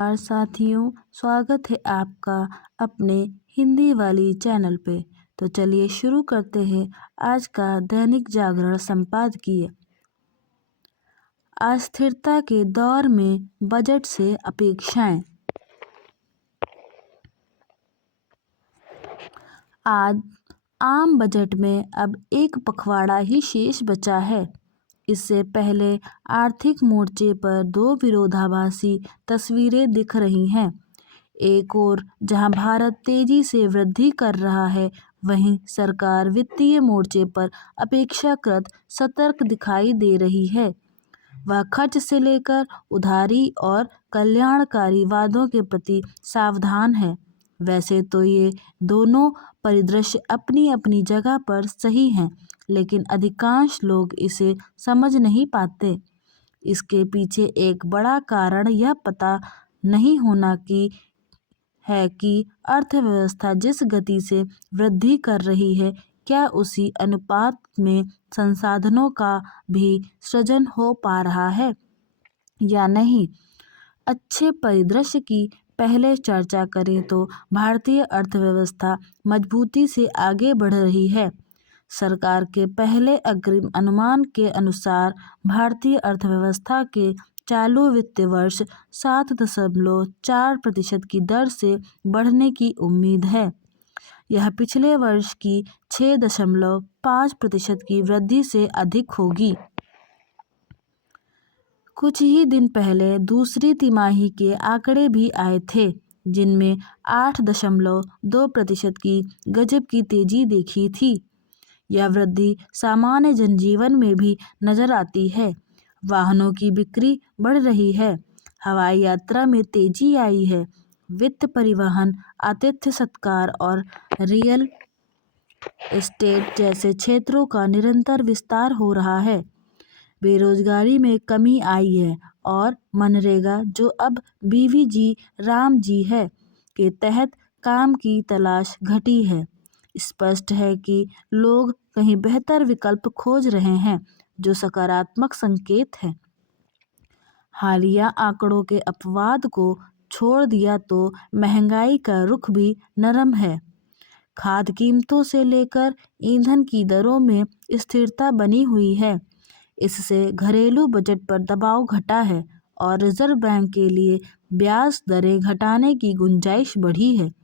नमस्कार साथियों, स्वागत है आपका अपने हिंदी वाली चैनल पे। तो चलिए शुरू करते हैं आज का दैनिक जागरण संपादकीय। अस्थिरता के दौर में बजट से अपेक्षाएं। आज आम बजट में अब एक पखवाड़ा ही शेष बचा है। इससे पहले आर्थिक मोर्चे पर दो विरोधाभासी तस्वीरें दिख रही हैं। एक ओर जहां भारत तेजी से वृद्धि कर रहा है, वहीं सरकार वित्तीय मोर्चे पर अपेक्षाकृत सतर्क दिखाई दे रही है। वह खर्च से लेकर उधारी और कल्याणकारी वादों के प्रति सावधान है। वैसे तो ये दोनों परिदृश्य अपनी अपनी जगह पर सही हैं, लेकिन अधिकांश लोग इसे समझ नहीं पाते। इसके पीछे एक बड़ा कारण यह पता नहीं होना है कि अर्थव्यवस्था जिस गति से वृद्धि कर रही है, क्या उसी अनुपात में संसाधनों का भी सृजन हो पा रहा है या नहीं। अच्छे परिदृश्य की पहले चर्चा करें तो भारतीय अर्थव्यवस्था मजबूती से आगे बढ़ रही है। सरकार के पहले अग्रिम अनुमान के अनुसार भारतीय अर्थव्यवस्था के चालू वित्त वर्ष 7.4% की दर से बढ़ने की उम्मीद है। यह पिछले वर्ष की 6.5% की वृद्धि से अधिक होगी। कुछ ही दिन पहले दूसरी तिमाही के आंकड़े भी आए थे, जिनमें 8.2% की गजब की तेजी देखी थी। यह वृद्धि सामान्य जनजीवन में भी नजर आती है। वाहनों की बिक्री बढ़ रही है, हवाई यात्रा में तेजी आई है, वित्त, परिवहन, आतिथ्य सत्कार और रियल एस्टेट जैसे क्षेत्रों का निरंतर विस्तार हो रहा है। बेरोजगारी में कमी आई है और मनरेगा, जो अब बीवीजी रामजी है, के तहत काम की तलाश घटी है। स्पष्ट है कि लोग कहीं बेहतर विकल्प खोज रहे हैं, जो सकारात्मक संकेत है। हालिया आंकड़ों के अपवाद को छोड़ दिया तो महंगाई का रुख भी नरम है। खाद्य कीमतों से लेकर ईंधन की दरों में स्थिरता बनी हुई है। इससे घरेलू बजट पर दबाव घटा है और रिजर्व बैंक के लिए ब्याज दरें घटाने की गुंजाइश बढ़ी है।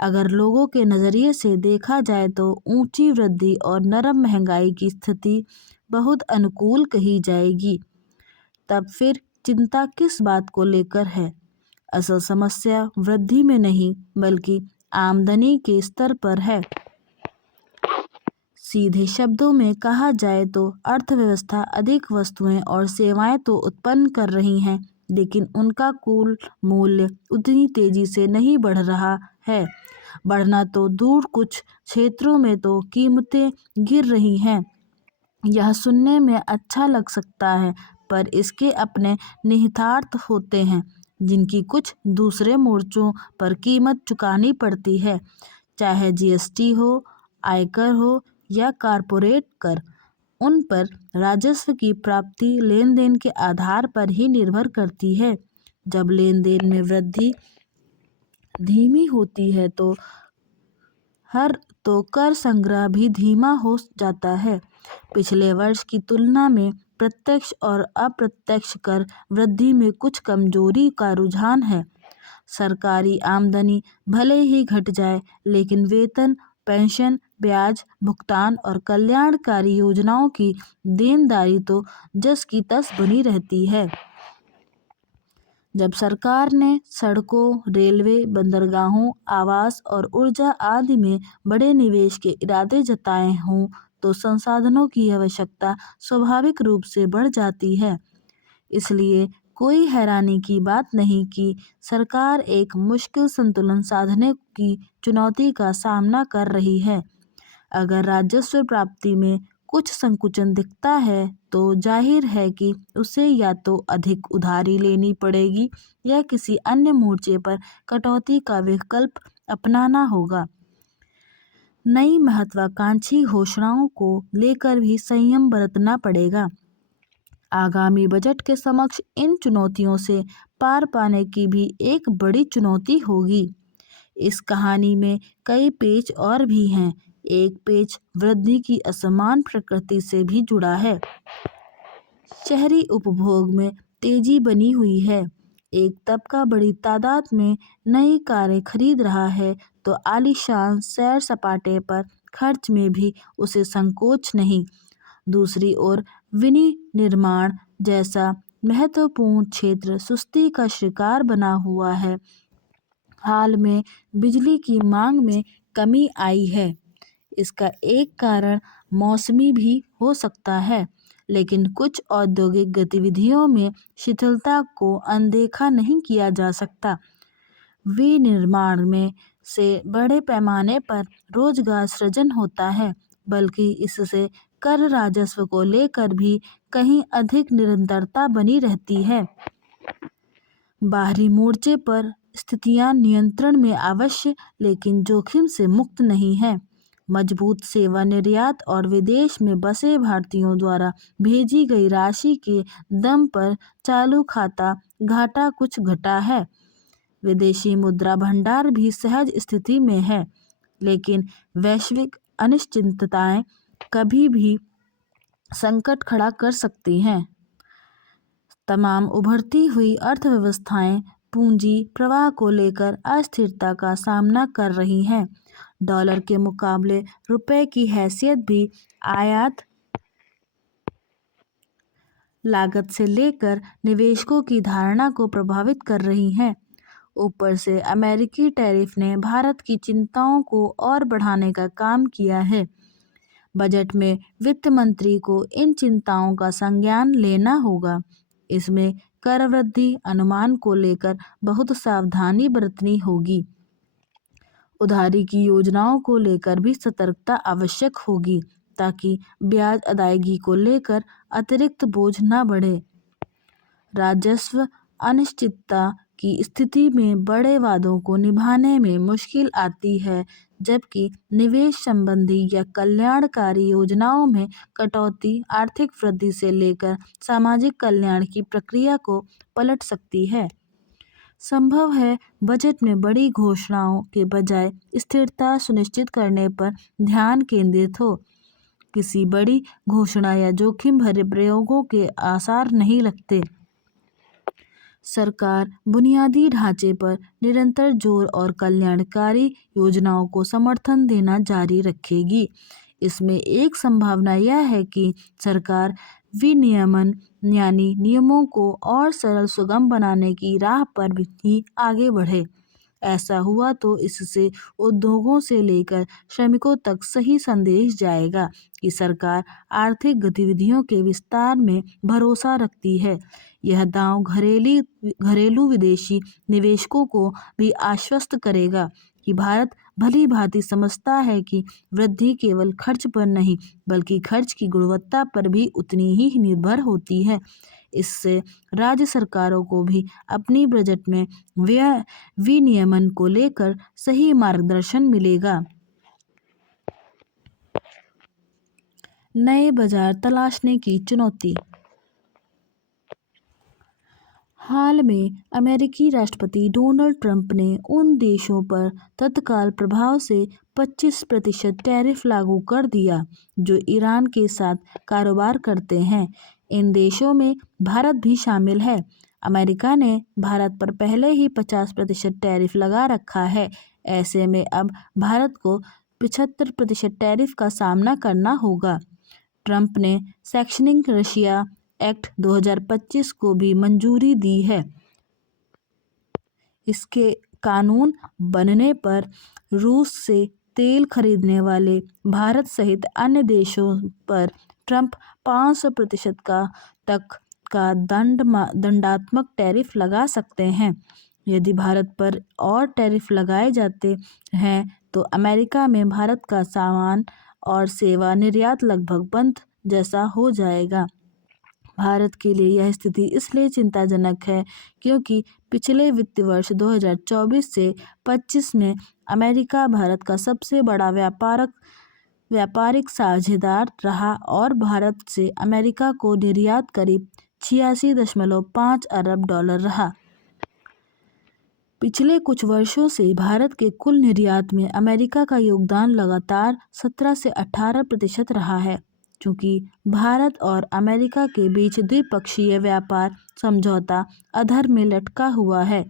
अगर लोगों के नज़रिए से देखा जाए तो ऊंची वृद्धि और नरम महंगाई की स्थिति बहुत अनुकूल कही जाएगी। तब फिर चिंता किस बात को लेकर है? असल समस्या वृद्धि में नहीं, बल्कि आमदनी के स्तर पर है। सीधे शब्दों में कहा जाए तो अर्थव्यवस्था अधिक वस्तुएं और सेवाएं तो उत्पन्न कर रही हैं, लेकिन उनका कुल मूल्य उतनी तेजी से नहीं बढ़ रहा है। बढ़ना तो दूर, कुछ क्षेत्रों में तो कीमतें गिर रही हैं। यह सुनने में अच्छा लग सकता है, पर इसके अपने निहितार्थ होते हैं, जिनकी कुछ दूसरे मोर्चों पर कीमत चुकानी पड़ती है। चाहे जीएसटी हो, आयकर हो या कारपोरेट कर, उन पर राजस्व की प्राप्ति लेन देन के आधार पर ही निर्भर करती है। जब लेन देन में वृद्धि धीमी होती है तो कर संग्रह भी धीमा हो जाता है। पिछले वर्ष की तुलना में प्रत्यक्ष और अप्रत्यक्ष कर वृद्धि में कुछ कमजोरी का रुझान है। सरकारी आमदनी भले ही घट जाए, लेकिन वेतन, पेंशन, ब्याज भुगतान और कल्याणकारी योजनाओं की देनदारी तो जस की तस बनी रहती है। जब सरकार ने सड़कों, रेलवे, बंदरगाहों, आवास और ऊर्जा आदि में बड़े निवेश के इरादे जताए हों, तो संसाधनों की आवश्यकता स्वाभाविक रूप से बढ़ जाती है। इसलिए कोई हैरानी की बात नहीं कि सरकार एक मुश्किल संतुलन साधने की चुनौती का सामना कर रही है। अगर राजस्व प्राप्ति में कुछ संकुचन दिखता है, तो जाहिर है कि उसे या तो अधिक उधारी लेनी पड़ेगी या किसी अन्य मोर्चे पर कटौती का विकल्प अपनाना होगा। नई महत्वाकांक्षी घोषणाओं को लेकर भी संयम बरतना पड़ेगा। आगामी बजट के समक्ष इन चुनौतियों से पार पाने की भी एक बड़ी चुनौती होगी। इस कहानी में कई पेच और भी हैं। एक पेच वृद्धि की असमान प्रकृति से भी जुड़ा है। शहरी उपभोग में तेजी बनी हुई है। एक तबका बड़ी तादाद में नई कारें खरीद रहा है तो आलीशान सैर सपाटे पर खर्च में भी उसे संकोच नहीं। दूसरी ओर विनिर्माण जैसा महत्वपूर्ण क्षेत्र सुस्ती का शिकार बना हुआ है। हाल में बिजली की मांग में कमी आई है। इसका एक कारण मौसमी भी हो सकता है, लेकिन कुछ औद्योगिक गतिविधियों में शिथिलता को अनदेखा नहीं किया जा सकता। विनिर्माण में से बड़े पैमाने पर रोजगार सृजन होता है, बल्कि इससे कर राजस्व को लेकर भी कहीं अधिक निरंतरता बनी रहती है। बाहरी मोर्चे पर स्थितियां नियंत्रण में अवश्य, लेकिन जोखिम से मुक्त नहीं है। मजबूत सेवा निर्यात और विदेश में बसे भारतीयों द्वारा भेजी गई राशि के दम पर चालू खाता घाटा कुछ घटा है। विदेशी मुद्रा भंडार भी सहज स्थिति में है, लेकिन वैश्विक अनिश्चितताएं कभी भी संकट खड़ा कर सकती हैं। तमाम उभरती हुई अर्थव्यवस्थाएं पूंजी प्रवाह को लेकर अस्थिरता का सामना कर रही हैं। डॉलर के मुकाबले रुपए की हैसियत भी आयात लागत से लेकर निवेशकों की धारणा को प्रभावित कर रही हैं। ऊपर से अमेरिकी टैरिफ ने भारत की चिंताओं को और बढ़ाने का काम किया है। बजट में वित्त मंत्री को इन चिंताओं का संज्ञान लेना होगा। इसमें कर वृद्धि अनुमान को लेकर बहुत सावधानी बरतनी होगी। उधारी की योजनाओं को लेकर भी सतर्कता आवश्यक होगी, ताकि ब्याज अदायगी को लेकर अतिरिक्त बोझ न बढ़े। राजस्व अनिश्चितता की स्थिति में बड़े वादों को निभाने में मुश्किल आती है, जबकि निवेश संबंधी या कल्याणकारी योजनाओं में कटौती आर्थिक वृद्धि से लेकर सामाजिक कल्याण की प्रक्रिया को पलट सकती है। संभव है बजट में बड़ी घोषणाओं के बजाय स्थिरता सुनिश्चित करने पर ध्यान केंद्रित हो। किसी बड़ी घोषणा या जोखिम भरे प्रयोगों के आसार नहीं लगते। सरकार बुनियादी ढांचे पर निरंतर जोर और कल्याणकारी योजनाओं को समर्थन देना जारी रखेगी। इसमें एक संभावना यह है कि सरकार विनियमन यानी नियमों को और सरल सुगम बनाने की राह पर भी आगे बढ़े। ऐसा हुआ तो इससे उद्योगों से लेकर श्रमिकों तक सही संदेश जाएगा कि सरकार आर्थिक गतिविधियों के विस्तार में भरोसा रखती है। यह दांव घरेलू विदेशी निवेशकों को भी आश्वस्त करेगा कि भारत भली भांति समझता है कि वृद्धि केवल खर्च पर नहीं, बल्कि खर्च की गुणवत्ता पर भी उतनी ही निर्भर होती है। इससे राज्य सरकारों को भी अपनी बजट में व्यय विनियमन को लेकर सही मार्गदर्शन मिलेगा। नए बाजार तलाशने की चुनौती। हाल में अमेरिकी राष्ट्रपति डोनाल्ड ट्रंप ने उन देशों पर तत्काल प्रभाव से 25% टैरिफ लागू कर दिया जो ईरान के साथ कारोबार करते हैं। इन देशों में भारत भी शामिल है। अमेरिका ने भारत पर पहले ही 50% टैरिफ लगा रखा है। ऐसे में अब भारत को 75% टैरिफ का सामना करना होगा। ट्रंप ने सैंक्शनिंग रशिया एक्ट 2025 को भी मंजूरी दी है। इसके कानून बनने पर रूस से तेल खरीदने वाले भारत सहित अन्य देशों पर ट्रंप 500% तक का दंडात्मक टैरिफ लगा सकते हैं। यदि भारत पर और टैरिफ लगाए जाते हैं तो अमेरिका में भारत का सामान और सेवा निर्यात लगभग बंद जैसा हो जाएगा। भारत के लिए यह स्थिति इसलिए चिंताजनक है क्योंकि पिछले वित्त वर्ष 2024 से 25 में अमेरिका भारत का सबसे बड़ा व्यापारिक साझेदार रहा और भारत से अमेरिका को निर्यात करीब $86.5 अरब रहा। पिछले कुछ वर्षों से भारत के कुल निर्यात में अमेरिका का योगदान लगातार 17 से 18% रहा है। चूंकि भारत और अमेरिका के बीच द्विपक्षीय व्यापार समझौता अधर में लटका हुआ है,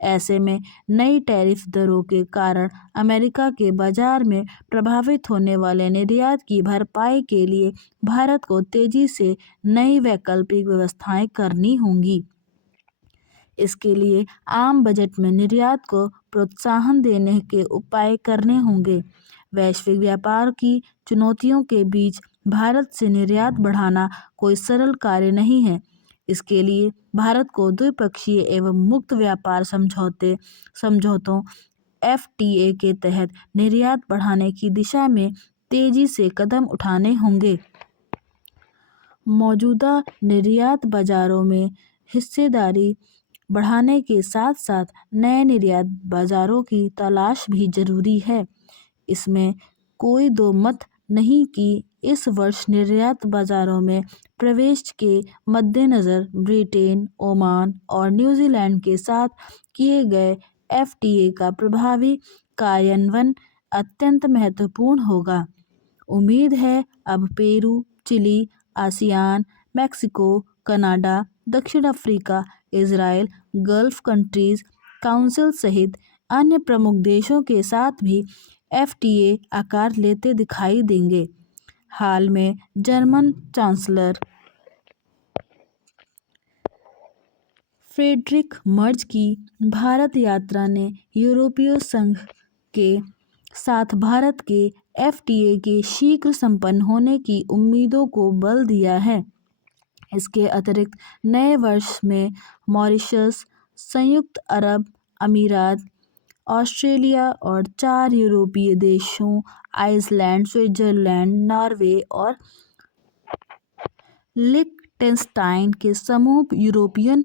ऐसे में नई टैरिफ दरों के कारण अमेरिका के बाजार में प्रभावित होने वाले निर्यात की भरपाई के लिए भारत को तेजी से नई वैकल्पिक व्यवस्थाएं करनी होंगी। इसके लिए आम बजट में निर्यात को प्रोत्साहन देने के उपाय करने होंगे। वैश्विक व्यापार की चुनौतियों के बीच भारत से निर्यात बढ़ाना कोई सरल कार्य नहीं है। इसके लिए भारत को द्विपक्षीय एवं मुक्त व्यापार समझौतों FTA के तहत निर्यात बढ़ाने की दिशा में तेजी से कदम उठाने होंगे। मौजूदा निर्यात बाजारों में हिस्सेदारी बढ़ाने के साथ साथ नए निर्यात बाजारों की तलाश भी जरूरी है। इसमें कोई दो मत नहीं कि इस वर्ष निर्यात बाजारों में प्रवेश के मद्देनज़र ब्रिटेन, ओमान और न्यूजीलैंड के साथ किए गए FTA का प्रभावी कार्यान्वयन अत्यंत महत्वपूर्ण होगा। उम्मीद है अब Peru, Chile, ASEAN, Mexico, Canada, दक्षिण Africa, Israel, Gulf countries council सहित अन्य प्रमुख देशों के साथ भी FTA आकार लेते दिखाई देंगे। हाल में जर्मन चांसलर फ्रेडरिक मर्ज की भारत यात्रा ने यूरोपीय संघ के साथ भारत के FTA के शीघ्र संपन्न होने की उम्मीदों को बल दिया है। इसके अतिरिक्त नए वर्ष में मॉरिशस, संयुक्त अरब अमीरात, ऑस्ट्रेलिया और 4 यूरोपीय देशों आइसलैंड, स्विट्जरलैंड, नॉर्वे और लिechtenstein के समूह European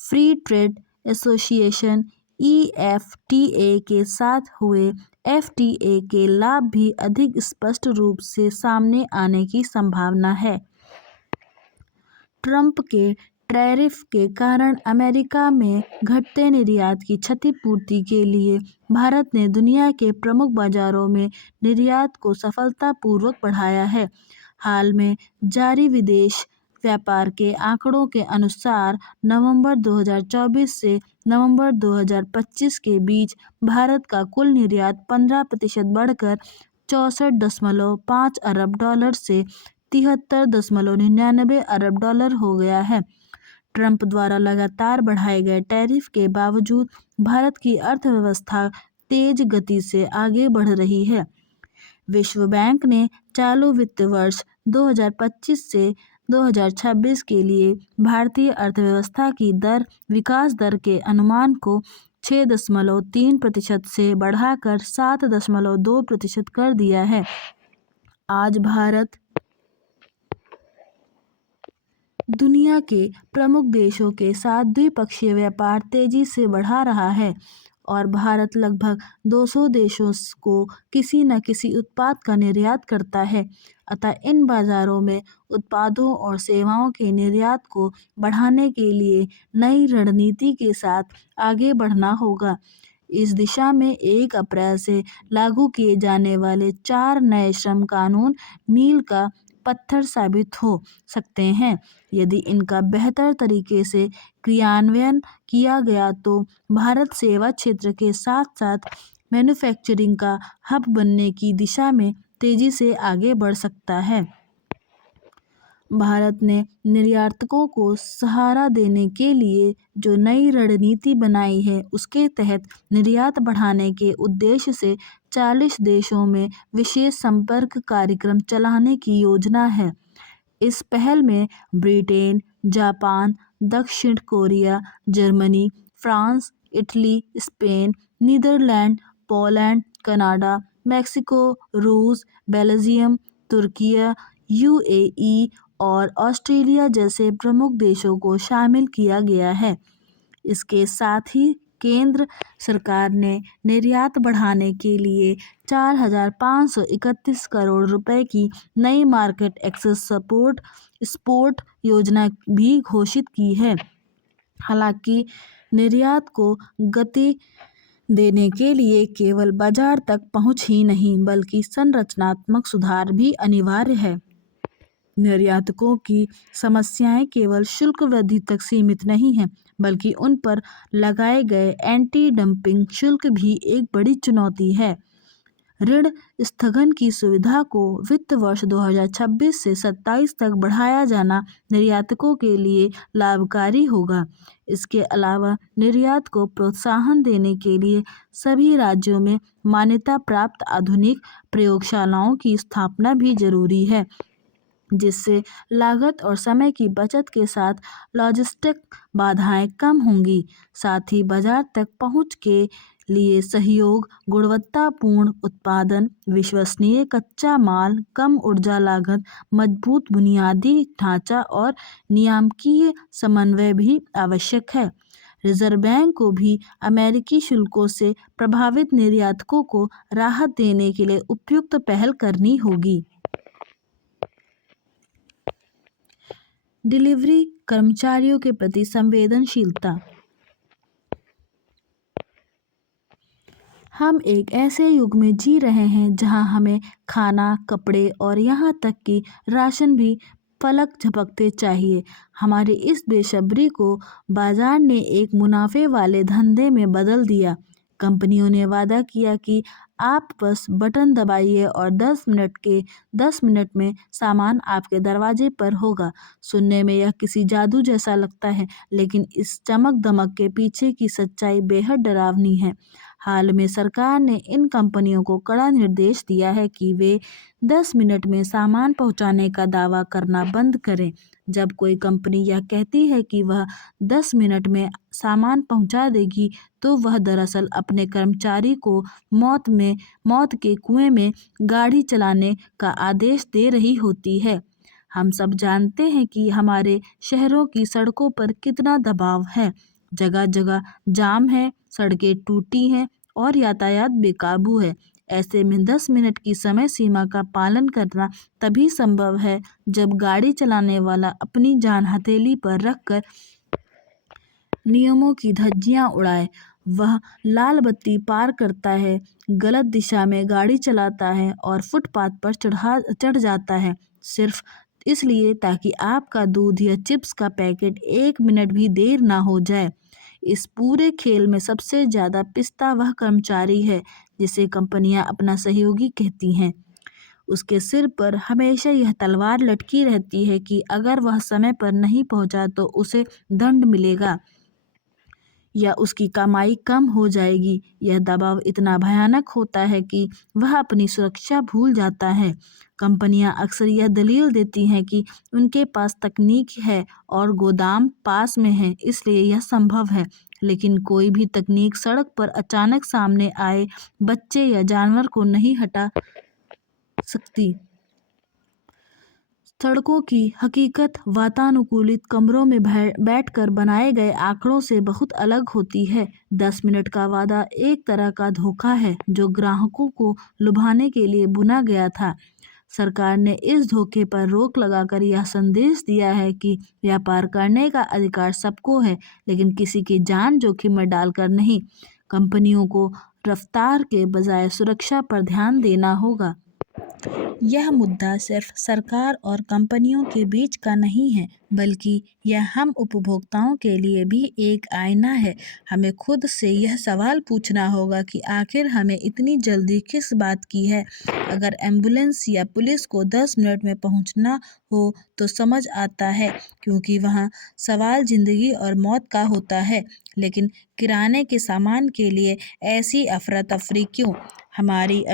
free trade association EFTA के साथ हुए FTA के लाभ भी अधिक स्पष्ट रूप से सामने आने की संभावना है। ट्रंप के टैरिफ के कारण अमेरिका में घटते निर्यात की क्षतिपूर्ति के लिए भारत ने दुनिया के प्रमुख बाजारों में निर्यात को सफलतापूर्वक बढ़ाया है। हाल में जारी विदेश व्यापार के आंकड़ों के अनुसार नवंबर 2024 से नवंबर 2025 के बीच भारत का कुल निर्यात 15% बढ़कर $64.5 अरब से $73.99 अरब हो गया है। ट्रंप द्वारा लगातार बढ़ाए गए टैरिफ के बावजूद भारत की अर्थव्यवस्था तेज गति से आगे बढ़ रही है। विश्व बैंक ने चालू वित्त वर्ष 2025 से 2026 के लिए भारतीय अर्थव्यवस्था की विकास दर के अनुमान को 6.3% से बढ़ाकर 7.2% कर दिया है। आज भारत दुनिया के प्रमुख देशों के साथ द्विपक्षीय व्यापार तेजी से बढ़ा रहा है और भारत लगभग 200 देशों को किसी न किसी उत्पाद का निर्यात करता है। अतः इन बाजारों में उत्पादों और सेवाओं के निर्यात को बढ़ाने के लिए नई रणनीति के साथ आगे बढ़ना होगा। इस दिशा में 1 अप्रैल से लागू किए जाने वाले 4 नए श्रम कानून मील का पत्थर साबित हो सकते हैं। यदि इनका बेहतर तरीके से क्रियान्वयन किया गया तो भारत सेवा क्षेत्र के साथ साथ मैन्युफैक्चरिंग का हब बनने की दिशा में तेजी से आगे बढ़ सकता है। भारत ने निर्यातकों को सहारा देने के लिए जो नई रणनीति बनाई है उसके तहत निर्यात बढ़ाने के उद्देश्य से 40 देशों में विशेष संपर्क कार्यक्रम चलाने की योजना है। इस पहल में ब्रिटेन, जापान, दक्षिण Korea, Germany, France, Italy, Spain, Netherland, Poland, Canada, Mexico, रूस, बेल्जियम, तुर्की, UAE और ऑस्ट्रेलिया जैसे प्रमुख देशों को शामिल किया गया है। इसके साथ ही केंद्र सरकार ने निर्यात बढ़ाने के लिए 4,531 करोड़ रुपए की नई मार्केट एक्सेस सपोर्ट योजना भी घोषित की है। हालांकि निर्यात को गति देने के लिए केवल बाजार तक पहुंच ही नहीं बल्कि संरचनात्मक सुधार भी अनिवार्य है। निर्यातकों की समस्याएं केवल शुल्क वृद्धि तक सीमित नहीं हैं, बल्कि उन पर लगाए गए एंटी डंपिंग शुल्क भी एक बड़ी चुनौती है। ऋण स्थगन की सुविधा को वित्त वर्ष 2026 से 27 तक बढ़ाया जाना निर्यातकों के लिए लाभकारी होगा। इसके अलावा निर्यात को प्रोत्साहन देने के लिए सभी राज्यों में मान्यता प्राप्त आधुनिक प्रयोगशालाओं की स्थापना भी जरूरी है, जिससे लागत और समय की बचत के साथ लॉजिस्टिक बाधाएं कम होंगी। साथ ही बाजार तक पहुंच के लिए सहयोग, गुणवत्तापूर्ण उत्पादन, विश्वसनीय कच्चा माल, कम ऊर्जा लागत, मजबूत बुनियादी ढांचा और नियामकीय समन्वय भी आवश्यक है। रिजर्व बैंक को भी अमेरिकी शुल्कों से प्रभावित निर्यातकों को राहत देने के लिए उपयुक्त पहल करनी होगी। डिलीवरी कर्मचारियों के प्रति संवेदनशीलता। हम एक ऐसे युग में जी रहे हैं जहां हमें खाना, कपड़े और यहाँ तक कि राशन भी पलक झपकते चाहिए। हमारी इस बेसब्री को बाजार ने एक मुनाफे वाले धंधे में बदल दिया। कंपनियों ने वादा किया कि आप बस बटन दबाइए और 10 मिनट में सामान आपके दरवाजे पर होगा। सुनने में यह किसी जादू जैसा लगता है, लेकिन इस चमक दमक के पीछे की सच्चाई बेहद डरावनी है। हाल में सरकार ने इन कंपनियों को कड़ा निर्देश दिया है कि वे 10 मिनट में सामान पहुंचाने का दावा करना बंद करें। जब कोई कंपनी यह कहती है कि वह 10 मिनट में सामान पहुंचा देगी, तो वह दरअसल अपने कर्मचारी को मौत के कुएं में गाड़ी चलाने का आदेश दे रही होती है। हम सब जानते हैं कि हमारे शहरों की सड़कों पर कितना दबाव है। जगह जगह जाम है, सड़कें टूटी हैं और यातायात बेकाबू है। ऐसे में 10 मिनट की समय सीमा का पालन करना तभी संभव है जब गाड़ी चलाने वाला अपनी जान हथेली पर रखकर नियमों की धज्जियां उड़ाए। वह लाल बत्ती पार करता है, गलत दिशा में गाड़ी चलाता है और फुटपाथ पर चढ़ जाता है, सिर्फ इसलिए ताकि आपका दूध या चिप्स का पैकेट 1 मिनट भी देर ना हो जाए। इस पूरे खेल में सबसे ज़्यादा पिसता वह कर्मचारी है जिसे कंपनियां अपना सहयोगी कहती हैं। उसके सिर पर हमेशा यह तलवार लटकी रहती है कि अगर वह समय पर नहीं पहुंचा तो उसे दंड मिलेगा या उसकी कमाई कम हो जाएगी। यह दबाव इतना भयानक होता है कि वह अपनी सुरक्षा भूल जाता है। कंपनियां अक्सर यह दलील देती हैं कि उनके पास तकनीक है और गोदाम पास में है, इसलिए यह संभव है। लेकिन कोई भी तकनीक सड़क पर अचानक सामने आए बच्चे या जानवर को नहीं हटा सकती। सड़कों की हकीकत वातानुकूलित कमरों में बैठकर बनाए गए आंकड़ों से बहुत अलग होती है। 10 मिनट का वादा एक तरह का धोखा है जो ग्राहकों को लुभाने के लिए बुना गया था। सरकार ने इस धोखे पर रोक लगाकर यह संदेश दिया है कि व्यापार करने का अधिकार सबको है, लेकिन किसी की जान जोखिम में डालकर नहीं। कंपनियों को रफ्तार के बजाय सुरक्षा पर ध्यान देना होगा। यह मुद्दा सिर्फ सरकार और कंपनियों के बीच का नहीं है, बल्कि यह हम उपभोक्ताओं के लिए भी एक आईना है। हमें खुद से यह सवाल पूछना होगा कि आखिर हमें इतनी जल्दी किस बात की है। अगर एम्बुलेंस या पुलिस को 10 मिनट में पहुंचना हो तो समझ आता है, क्योंकि वहां सवाल जिंदगी और मौत का होता है। लेकिन किराने के सामान के लिए ऐसी अफरा तफरी क्यों? हमारी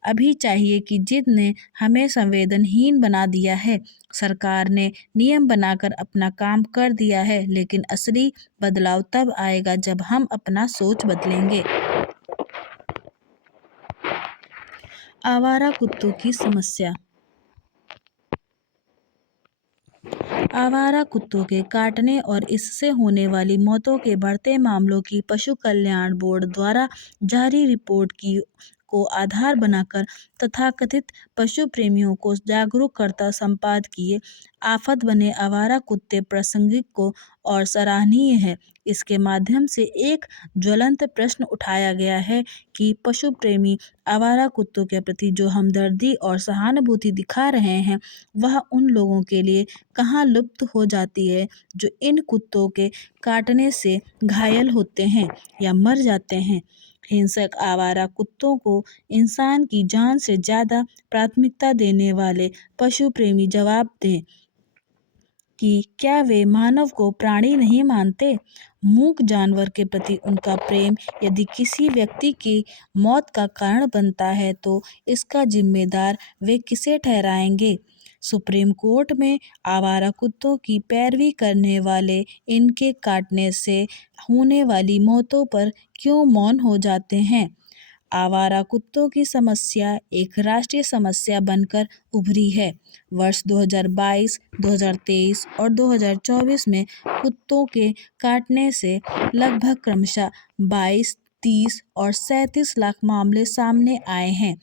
अभी चाहिए कि जिद ने हमें संवेदनहीन बना दिया है। सरकार ने नियम बनाकर अपना काम कर दिया है, लेकिन असली बदलाव तब आएगा जब हम अपना सोच बदलेंगे। आवारा कुत्तों की समस्या। आवारा कुत्तों के काटने और इससे होने वाली मौतों के बढ़ते मामलों की पशु कल्याण बोर्ड द्वारा जारी रिपोर्ट को आधार बनाकर तथाकथित पशु प्रेमियों को जागरूक करता संपादकीय आफत बने आवारा कुत्ते प्रासंगिक को और सराहनीय है। इसके माध्यम से एक ज्वलंत प्रश्न उठाया गया है कि पशु प्रेमी आवारा कुत्तों के प्रति जो हमदर्दी और सहानुभूति दिखा रहे हैं वह उन लोगों के लिए कहाँ लुप्त हो जाती है जो इन कुत्तों के काटने से घायल होते हैं या मर जाते हैं। हिंसक आवारा कुत्तों को इंसान की जान से ज्यादा प्राथमिकता देने वाले पशु प्रेमी जवाब दें कि क्या वे मानव को प्राणी नहीं मानते? मूक जानवर के प्रति उनका प्रेम यदि किसी व्यक्ति की मौत का कारण बनता है तो इसका जिम्मेदार वे किसे ठहराएंगे? सुप्रीम कोर्ट में आवारा कुत्तों की पैरवी करने वाले इनके काटने से होने वाली मौतों पर क्यों मौन हो जाते हैं? आवारा कुत्तों की समस्या एक राष्ट्रीय समस्या बनकर उभरी है। वर्ष 2022, 2023 और 2024 में कुत्तों के काटने से लगभग क्रमशः 22, 30 और 37 लाख मामले सामने आए हैं।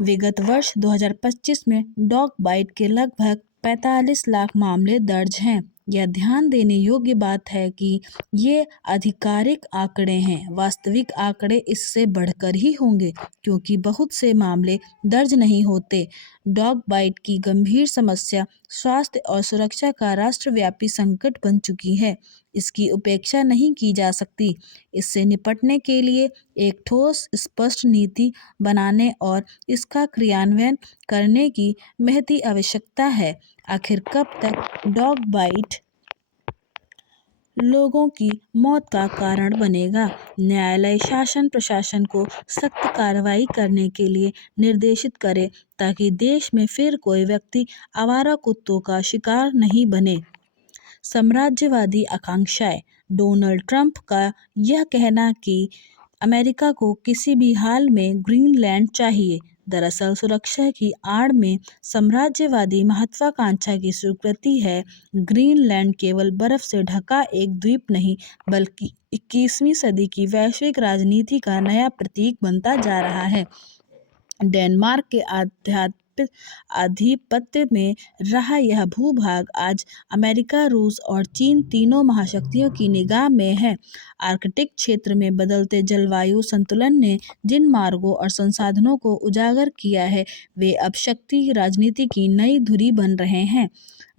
विगत वर्ष 2025 में डॉग बाइट के लगभग 45 लाख मामले दर्ज हैं। यह ध्यान देने योग्य बात है कि ये आधिकारिक आंकड़े हैं। वास्तविक आंकड़े इससे बढ़कर ही होंगे क्योंकि बहुत से मामले दर्ज नहीं होते। डॉग बाइट की गंभीर समस्या स्वास्थ्य और सुरक्षा का राष्ट्रव्यापी संकट बन चुकी है। इसकी उपेक्षा नहीं की जा सकती। इससे निपटने के लिए एक ठोस स्पष्ट नीति बनाने और इसका क्रियान्वयन करने की महती आवश्यकता है। आखिर कब तक डॉग बाइट लोगों की मौत का कारण बनेगा? न्यायालय शासन प्रशासन को सख्त कार्रवाई करने के लिए निर्देशित करे ताकि देश में फिर कोई व्यक्ति आवारा कुत्तों का शिकार नहीं बने। साम्राज्यवादी आकांक्षाएं। डोनाल्ड ट्रंप का यह कहना कि अमेरिका को किसी भी हाल में ग्रीनलैंड चाहिए, दरअसल सुरक्षा की आड़ में साम्राज्यवादी महत्वाकांक्षा की स्वीकृति है। ग्रीनलैंड केवल बर्फ से ढका एक द्वीप नहीं बल्कि 21वीं सदी की वैश्विक राजनीति का नया प्रतीक बनता जा रहा है। डेनमार्क के आधिपत्य में रहा यह भूभाग आज अमेरिका, रूस और चीन तीनों महाशक्तियों की निगाह में है। आर्कटिक क्षेत्र में बदलते जलवायु संतुलन ने जिन मार्गों और संसाधनों को उजागर किया है वे अब शक्ति राजनीति की नई धुरी बन रहे हैं।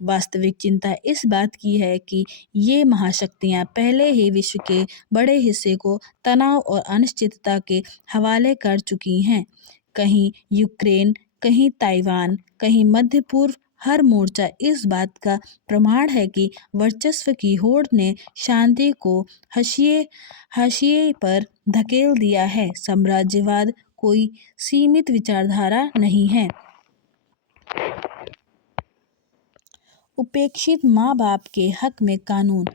वास्तविक चिंता इस बात की है कि ये महाशक्तियां पहले ही विश्व के बड़े हिस्से को तनाव और अनिश्चितता के हवाले कर चुकी हैं। कहीं यूक्रेन, कहीं ताइवान, कहीं मध्य पूर्व, हर मोर्चा इस बात का प्रमाण है कि वर्चस्व की होड़ ने शांति को हाशिए पर धकेल दिया है। साम्राज्यवाद कोई सीमित विचारधारा नहीं है। उपेक्षित माँ बाप के हक में कानून।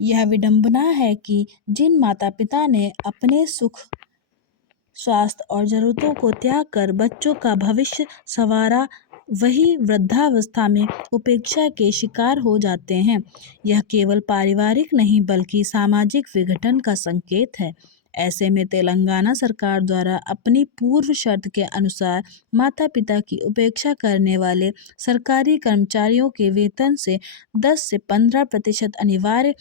यह विडंबना है कि जिन माता पिता ने अपने सुख, स्वास्थ्य और जरूरतों को त्याग कर बच्चों का भविष्य संवारा वही वृद्धावस्था में उपेक्षा के शिकार हो जाते हैं। यह केवल पारिवारिक नहीं बल्कि सामाजिक विघटन का संकेत है। ऐसे में तेलंगाना सरकार द्वारा अपनी पूर्व शर्त के अनुसार माता पिता की उपेक्षा करने वाले सरकारी कर्मचारियों के वेतन से 10 से 15% अनिवार्य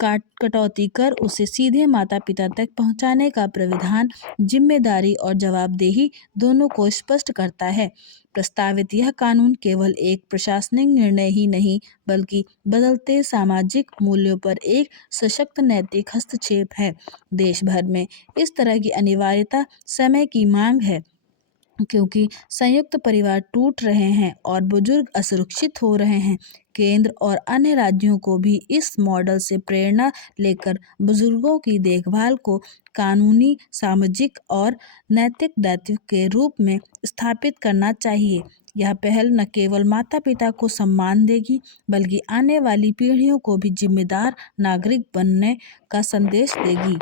कटौती कर उसे सीधे माता पिता तक पहुंचाने का प्राविधान जिम्मेदारी और जवाबदेही दोनों को स्पष्ट करता है। प्रस्तावित यह कानून केवल एक प्रशासनिक निर्णय ही नहीं बल्कि बदलते सामाजिक मूल्यों पर एक सशक्त नैतिक हस्तक्षेप है। देश भर में इस तरह की अनिवार्यता समय की मांग है क्योंकि संयुक्त परिवार टूट रहे हैं और बुजुर्ग असुरक्षित हो रहे हैं। केंद्र और अन्य राज्यों को भी इस मॉडल से प्रेरणा लेकर बुजुर्गों की देखभाल को कानूनी, सामाजिक और नैतिक दायित्व के रूप में स्थापित करना चाहिए। यह पहल न केवल माता पिता को सम्मान देगी बल्कि आने वाली पीढ़ियों को भी जिम्मेदार नागरिक बनने का संदेश देगी।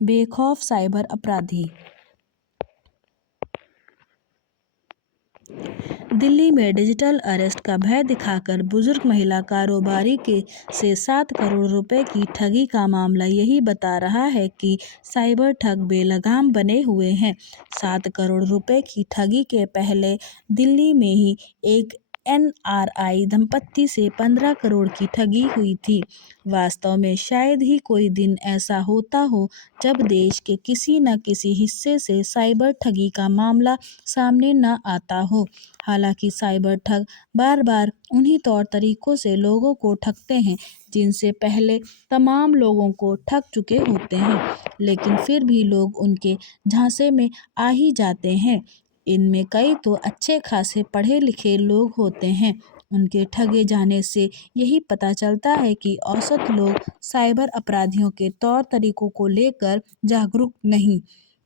बेखौफ साइबर अपराधी। दिल्ली में डिजिटल अरेस्ट का भय दिखाकर बुजुर्ग महिला कारोबारी के से 7 करोड़ रुपए की ठगी का मामला यही बता रहा है कि साइबर ठग बेलगाम बने हुए हैं। 7 करोड़ रुपए की ठगी के पहले दिल्ली में ही एक एनआरआई दंपत्ति से 15 करोड़ की ठगी हुई थी। वास्तव में शायद ही कोई दिन ऐसा होता हो जब देश के किसी न किसी हिस्से से साइबर ठगी का मामला सामने न आता हो। हालांकि साइबर ठग बार बार उन्हीं तौर तरीकों से लोगों को ठगते हैं जिनसे पहले तमाम लोगों को ठग चुके होते हैं, लेकिन फिर भी लोग उनके झांसे में आ ही जाते हैं। इनमें कई तो अच्छे खासे पढ़े लिखे लोग होते हैं। उनके ठगे जाने से यही पता चलता है कि औसत लोग साइबर अपराधियों के तौर तरीकों को लेकर जागरूक नहीं।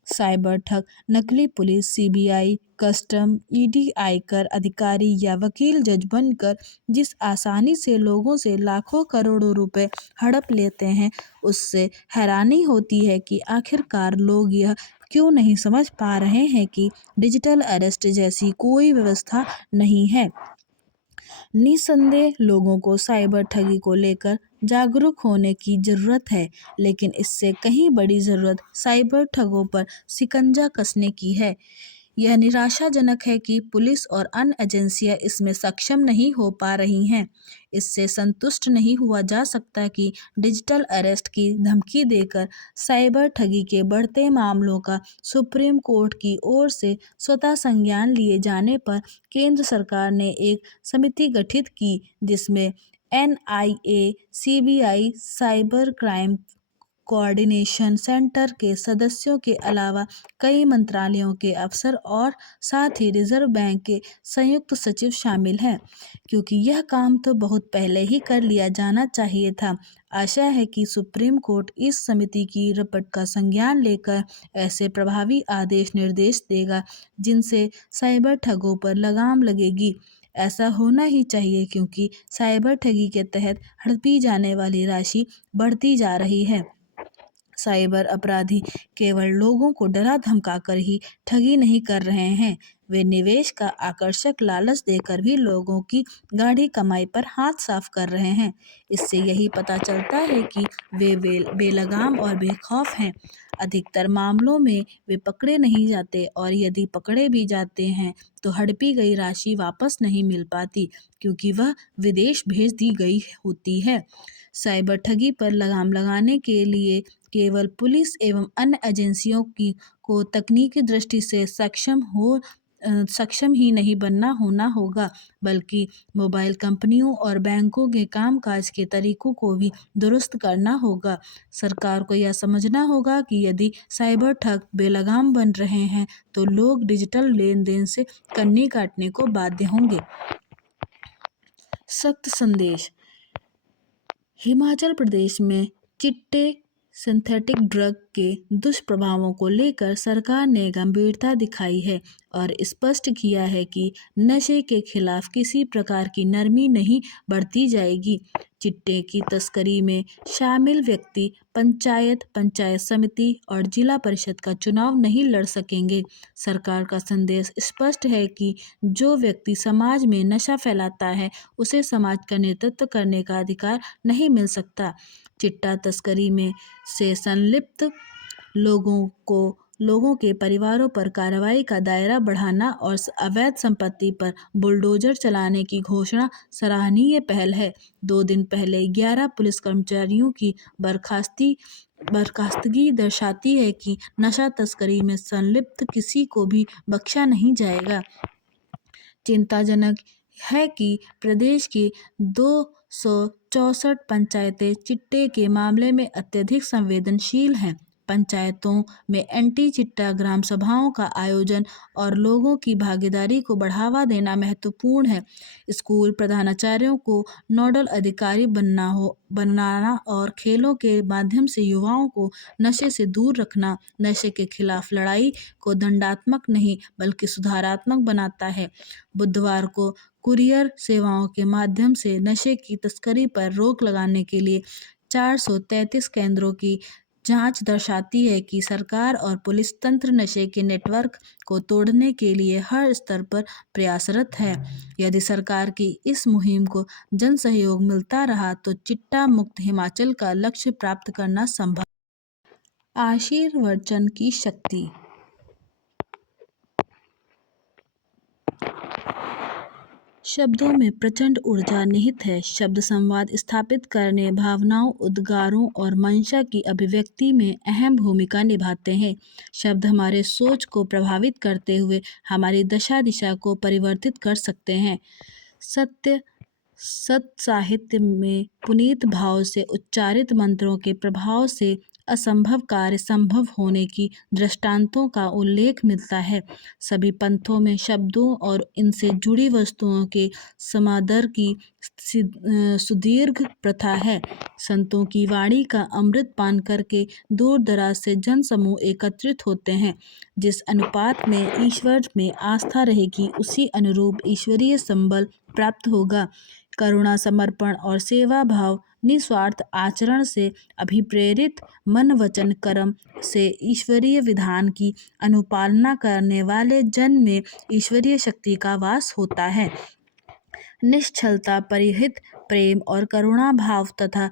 साइबर ठग नकली पुलिस, सीबीआई, कस्टम, ईडी, आयकर अधिकारी या वकील जज बनकर जिस आसानी से लोगों से लाखों करोड़ों रुपए हड़प लेते हैं, उससे हैरानी होती है कि आखिरकार लोग यह क्यों नहीं समझ पा रहे हैं कि डिजिटल अरेस्ट जैसी कोई व्यवस्था नहीं है। निस्संदेह लोगों को साइबर ठगी को लेकर जागरूक होने की जरूरत है, लेकिन इससे कहीं बड़ी जरूरत साइबर ठगों पर शिकंजा कसने की है। यह निराशाजनक है कि पुलिस और अन्य एजेंसियां इसमें सक्षम नहीं हो पा रही हैं। इससे संतुष्ट नहीं हुआ जा सकता कि डिजिटल अरेस्ट की धमकी देकर साइबर ठगी के बढ़ते मामलों का सुप्रीम कोर्ट की ओर से स्वतः संज्ञान लिए जाने पर केंद्र सरकार ने एक समिति गठित की जिसमें NIA, CBI, cyber crime coordination centre के सदस्यों के अलावा कई मंत्रालयों के अफसर और साथ ही रिजर्व बैंक के संयुक्त सचिव शामिल हैं, क्योंकि यह काम तो बहुत पहले ही कर लिया जाना चाहिए था। आशा है कि सुप्रीम कोर्ट इस समिति की रिपोर्ट का संज्ञान लेकर ऐसे प्रभावी आदेश निर्देश देगा जिनसे साइबर ठगों पर लगाम लगेगी। ऐसा होना ही चाहिए क्योंकि साइबर ठगी के तहत हड़पी जाने वाली राशि बढ़ती जा रही है। साइबर अपराधी केवल लोगों को डरा धमकाकर ही ठगी नहीं कर रहे हैं, वे निवेश का आकर्षक लालच देकर भी लोगों की गाढ़ी कमाई पर हाथ साफ कर रहे हैं। इससे यही पता चलता है कि वे बेलगाम और बेखौफ हैं। अधिकतर मामलों में वे पकड़े नहीं जाते और यदि पकड़े भी जाते हैं तो हड़पी गई राशि वापस नहीं मिल पाती क्योंकि वह विदेश भेज दी गई होती है। साइबर ठगी पर लगाम लगाने के लिए केवल पुलिस एवं अन्य एजेंसियों की को तकनीकी दृष्टि से सक्षम ही नहीं बनना होना होगा, बल्कि मोबाइल कंपनियों और बैंकों के कामकाज के तरीकों को भी दुरुस्त करना होगा। सरकार को यह समझना होगा कि यदि साइबर ठग बेलगाम बन रहे हैं तो लोग डिजिटल लेन देन से कन्नी काटने को बाध्य होंगे। सख्त संदेश। हिमाचल प्रदेश में चिट्टे सिंथेटिक ड्रग के दुष्प्रभावों को लेकर सरकार ने गंभीरता दिखाई है और स्पष्ट किया है कि नशे के खिलाफ किसी प्रकार की नरमी नहीं बरती जाएगी। चिट्टे की तस्करी में शामिल व्यक्ति पंचायत, पंचायत समिति और जिला परिषद का चुनाव नहीं लड़ सकेंगे। सरकार का संदेश स्पष्ट है कि जो व्यक्ति समाज में नशा फैलाता है उसे समाज का नेतृत्व करने का अधिकार नहीं मिल सकता। चिट्टा तस्करी में से संलिप्त लोगों के परिवारों पर कार्रवाई का दायरा बढ़ाना और अवैध संपत्ति पर बुलडोजर चलाने की घोषणा सराहनीय पहल है। 2 दिन पहले 11 पुलिस कर्मचारियों की बर्खास्तगी दर्शाती है कि नशा तस्करी में संलिप्त किसी को भी बख्शा नहीं जाएगा। चिंताजनक है कि प्रदेश की 264 पंचायतें चिट्टे के मामले में अत्यधिक संवेदनशील हैं। पंचायतों में एंटी चिट्टा ग्राम सभाओं का आयोजन और लोगों की भागीदारी को बढ़ावा देना महत्वपूर्ण है। स्कूल प्रधानाचार्यों को नोडल अधिकारी बनाना और खेलों के माध्यम से युवाओं को नशे से दूर रखना नशे के खिलाफ लड़ाई को दंडात्मक नहीं बल्कि सुधारात्मक बनाता है। बुधवार को कुरियर सेवाओं के माध्यम से नशे की तस्करी पर रोक लगाने के लिए 433 केंद्रों की जांच दर्शाती है कि सरकार और पुलिस तंत्र नशे के नेटवर्क को तोड़ने के लिए हर स्तर पर प्रयासरत है। यदि सरकार की इस मुहिम को जन सहयोग मिलता रहा तो चिट्टा मुक्त हिमाचल का लक्ष्य प्राप्त करना संभव। आशीर्वचन की शक्ति। शब्दों में प्रचंड ऊर्जा निहित है। शब्द संवाद स्थापित करने, भावनाओं, उद्गारों और मंशा की अभिव्यक्ति में अहम भूमिका निभाते हैं। शब्द हमारे सोच को प्रभावित करते हुए हमारी दशा दिशा को परिवर्तित कर सकते हैं। सत साहित्य में पुनीत भाव से उच्चारित मंत्रों के प्रभाव से असंभव कार्य संभव होने की दृष्टांतों का उल्लेख मिलता है। सभी पंथों में शब्दों और इनसे जुड़ी वस्तुओं के समादर की सुदीर्घ प्रथा है। संतों की वाणी का अमृत पान करके दूर दराज से जन समूह एकत्रित होते हैं। जिस अनुपात में ईश्वर में आस्था रहेगी उसी अनुरूप ईश्वरीय संबल प्राप्त होगा। करुणा, समर्पण और सेवा भाव, निस्वार्थ आचरण से अभिप्रेरित मन, वचन, कर्म से ईश्वरीय विधान की अनुपालना करने वाले जन में ईश्वरीय शक्ति का वास होता है। निश्चलता, परिहित प्रेम और करुणा भाव तथा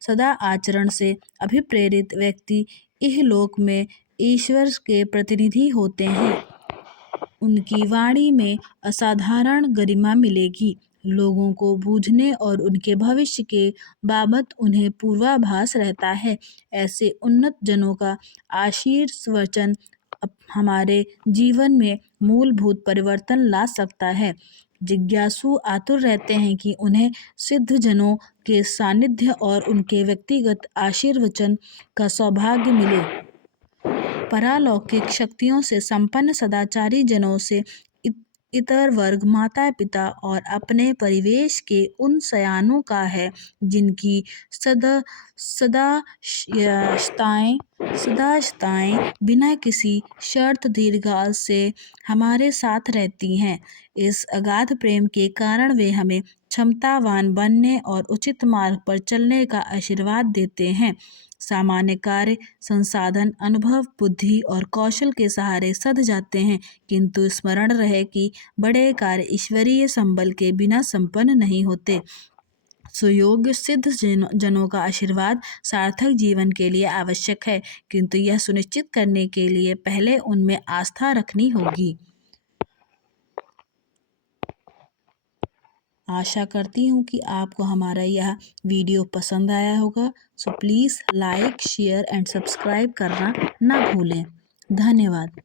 सदा आचरण से अभिप्रेरित व्यक्ति इहलोक में ईश्वर के प्रतिनिधि होते हैं। उनकी वाणी में असाधारण गरिमा मिलेगी। लोगों को बूझने और उनके भविष्य के बाबत उन्हें पूर्वाभास रहता है। ऐसे उन्नत जनों का आशीर्वचन हमारे जीवन में मूलभूत परिवर्तन ला सकता है। जिज्ञासु आतुर रहते हैं कि उन्हें सिद्ध जनों के सानिध्य और उनके व्यक्तिगत आशीर्वचन का सौभाग्य मिले। परालौकिक शक्तियों से संपन्न सदाचारी जनों से इतर वर्ग माता पिता और अपने परिवेश के उन सयानों का है जिनकी सदाशताएं बिना किसी शर्त दीर्घकाल से हमारे साथ रहती हैं। इस अगाध प्रेम के कारण वे हमें क्षमतावान बनने और उचित मार्ग पर चलने का आशीर्वाद देते हैं। सामान्य कार्य, संसाधन, अनुभव, बुद्धि और कौशल के सहारे सध जाते हैं, किंतु स्मरण रहे कि बड़े कार्य ईश्वरीय संबल के बिना संपन्न नहीं होते। सुयोग्य सिद्ध जनों का आशीर्वाद सार्थक जीवन के लिए आवश्यक है, किंतु यह सुनिश्चित करने के लिए पहले उनमें आस्था रखनी होगी। आशा करती हूँ कि आपको हमारा यह वीडियो पसंद आया होगा। So please like, share and subscribe करना ना भूलें। धन्यवाद।